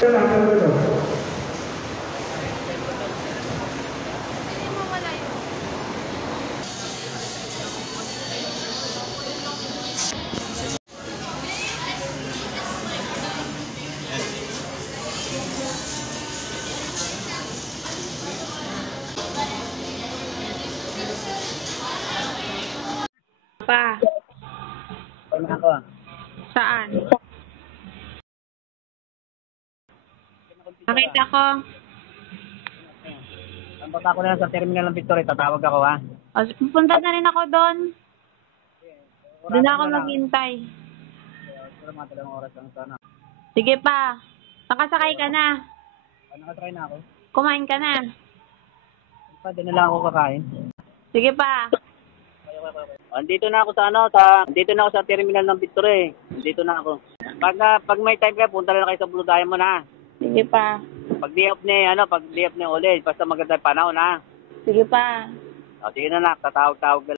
Pa. Ano ako? Saan? Nakita ko. Ang bata ko na lang sa terminal ng Victoria, tatawag ako ha. O, pupunta na rin ako doon. Doon ako maghintay. Pero mga dalawang oras lang sana. Sige pa. Nakasakay ka na. Nakatry na ako. Kumain ka na. Pa, din na lang ako kakain. Sige pa. Andito na ako sa terminal ng Victoria. Andito na ako. Pag may time ka, punta na kayo sa Blue Diamond ha. Sige pa. Pag di off ni ulit, basta maganda panahon ha. Sige pa. O, sige na, tatawag-tawag